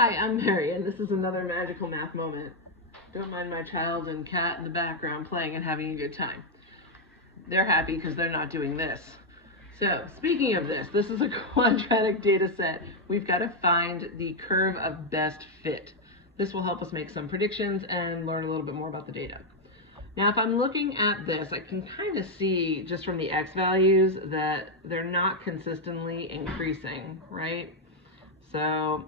Hi, I'm Mary, and this is another magical math moment. Don't mind my child and cat in the background playing and having a good time. They're happy because they're not doing this. So, speaking of this is a quadratic data set. We've got to find the curve of best fit. This will help us make some predictions and learn a little bit more about the data. Now, if I'm looking at this, I can kind of see just from the x values that they're not consistently increasing, right? So,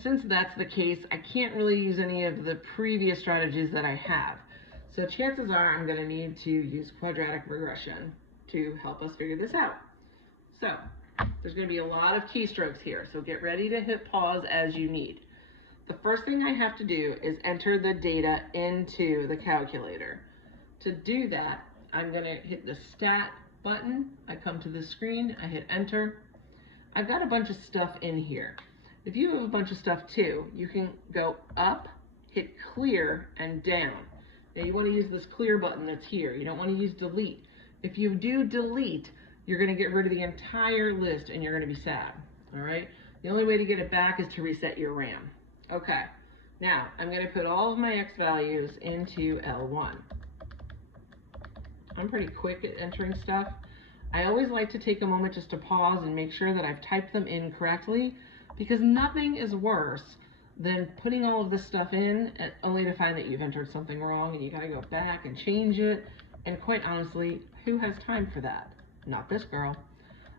since that's the case, I can't really use any of the previous strategies that I have. So chances are I'm going to need to use quadratic regression to help us figure this out. So there's going to be a lot of keystrokes here, so get ready to hit pause as you need. The first thing I have to do is enter the data into the calculator. To do that, I'm going to hit the stat button. I come to the screen, I hit enter. I've got a bunch of stuff in here. If you have a bunch of stuff too, you can go up, hit clear, and down. Now you want to use this clear button that's here. You don't want to use delete. If you do delete, you're going to get rid of the entire list and you're going to be sad. All right? The only way to get it back is to reset your RAM. Okay. Now I'm going to put all of my x values into L1. I'm pretty quick at entering stuff. I always like to take a moment just to pause and make sure that I've typed them in correctly, because nothing is worse than putting all of this stuff in only to find that you've entered something wrong and you got to go back and change it. And quite honestly, who has time for that? Not this girl.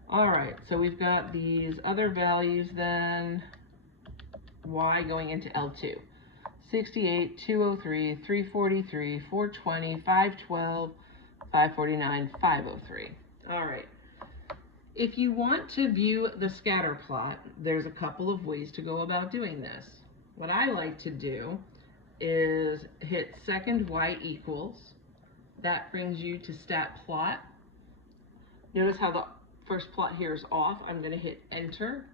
All right, so we've got these other values then. Y going into L2. 68, 203, 343, 420, 512, 549, 503. All right. If you want to view the scatter plot, there's a couple of ways to go about doing this. What I like to do is hit second y equals. That brings you to stat plot. Notice how the first plot here is off. I'm going to hit enter.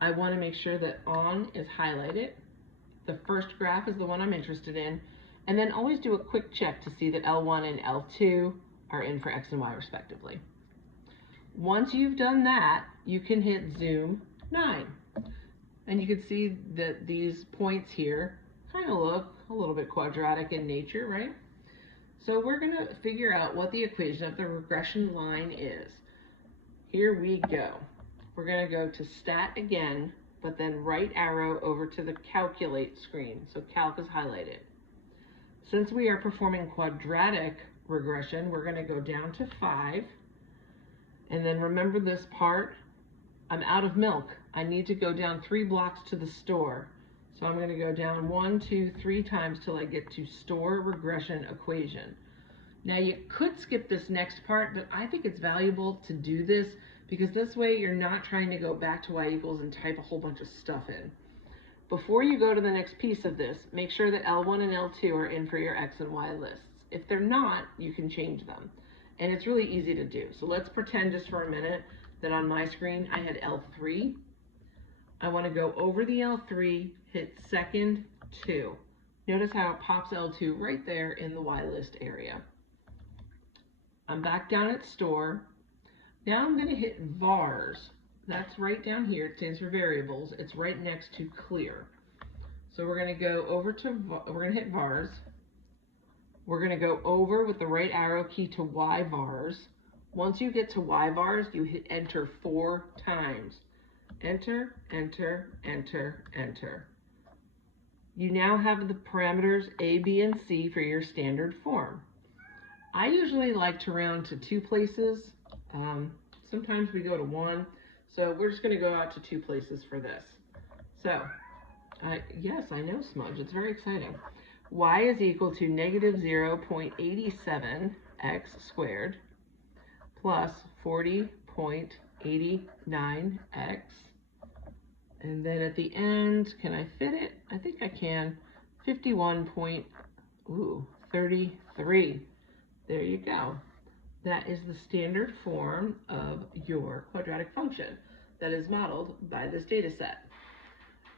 I want to make sure that on is highlighted. The first graph is the one I'm interested in. And then always do a quick check to see that L1 and L2 are in for x and y respectively. Once you've done that, you can hit zoom 9. And you can see that these points here kind of look a little bit quadratic in nature, right? So we're going to figure out what the equation of the regression line is. Here we go. We're going to go to stat again, but then right arrow over to the calculate screen. So calc is highlighted. Since we are performing quadratic regression, we're going to go down to 5. And then remember this part, I'm out of milk. I need to go down 3 blocks to the store. So I'm going to go down 1, 2, 3 times till I get to store regression equation. Now you could skip this next part, but I think it's valuable to do this because this way you're not trying to go back to y equals and type a whole bunch of stuff in. Before you go to the next piece of this, make sure that L1 and L2 are in for your x and y lists. If they're not, you can change them. And it's really easy to do. So let's pretend just for a minute that on my screen I had L3. I want to go over the L3, hit second 2. Notice how it pops L2 right there in the Y list area. I'm back down at store. Now I'm going to hit vars. That's right down here. It stands for variables. It's right next to clear. So we're going to go over to, we're going to hit vars. We're going to go over with the right arrow key to Y vars. Once you get to Y vars, you hit enter 4 times. Enter, enter, enter, enter. You now have the parameters A, B, and C for your standard form. I usually like to round to 2 places. Sometimes we go to 1. So we're just going to go out to 2 places for this. So, yes, I know, Smudge. It's very exciting. Y is equal to negative 0.87 x squared plus 40.89 x. And then at the end, can I fit it? I think I can. 51.33. There you go. That is the standard form of your quadratic function that is modeled by this data set.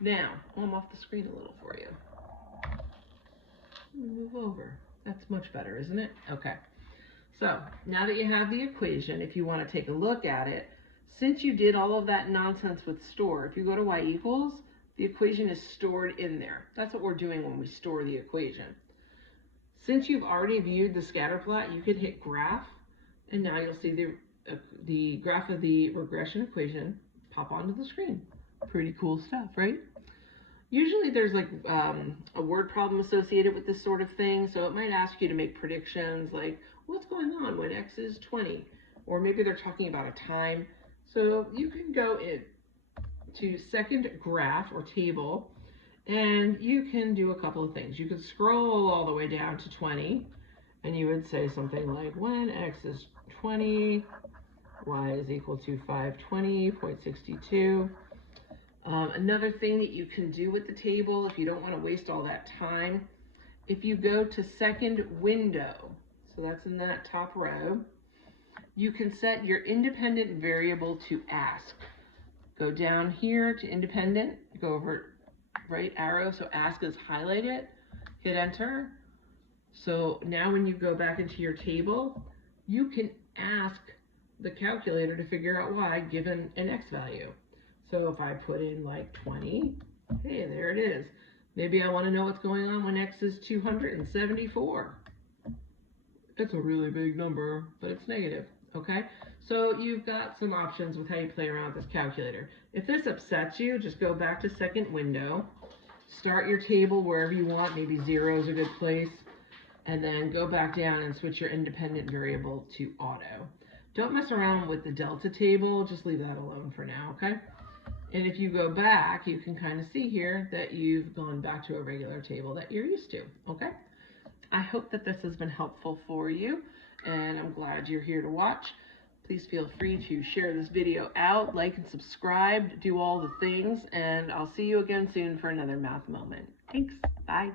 Now, I'm off the screen a little for you. Move over. That's much better, isn't it? Okay. So now that you have the equation, if you want to take a look at it, since you did all of that nonsense with store, if you go to y equals, the equation is stored in there. That's what we're doing when we store the equation. Since you've already viewed the scatter plot, you could hit graph, and now you'll see the graph of the regression equation pop onto the screen. Pretty cool stuff, right? Usually there's like a word problem associated with this sort of thing, so it might ask you to make predictions like, what's going on when x is 20? Or maybe they're talking about a time. So you can go in to second graph or table, and you can do a couple of things. You could scroll all the way down to 20, and you would say something like, when x is 20, y is equal to 520.62. Another thing that you can do with the table, if you don't want to waste all that time, if you go to second window, so that's in that top row, you can set your independent variable to ask. Go down here to independent, go over right arrow, so ask is highlighted, hit enter. So now when you go back into your table, you can ask the calculator to figure out y given an x value. So if I put in like 20, hey, there it is. Maybe I want to know what's going on when x is 274. It's a really big number, but it's negative, okay? So you've got some options with how you play around with this calculator. If this upsets you, just go back to second window, start your table wherever you want, maybe 0 is a good place, and then go back down and switch your independent variable to auto. Don't mess around with the delta table, just leave that alone for now, okay? And if you go back, you can kind of see here that you've gone back to a regular table that you're used to, okay? I hope that this has been helpful for you, and I'm glad you're here to watch. Please feel free to share this video out, like and subscribe, do all the things, and I'll see you again soon for another math moment. Thanks, bye.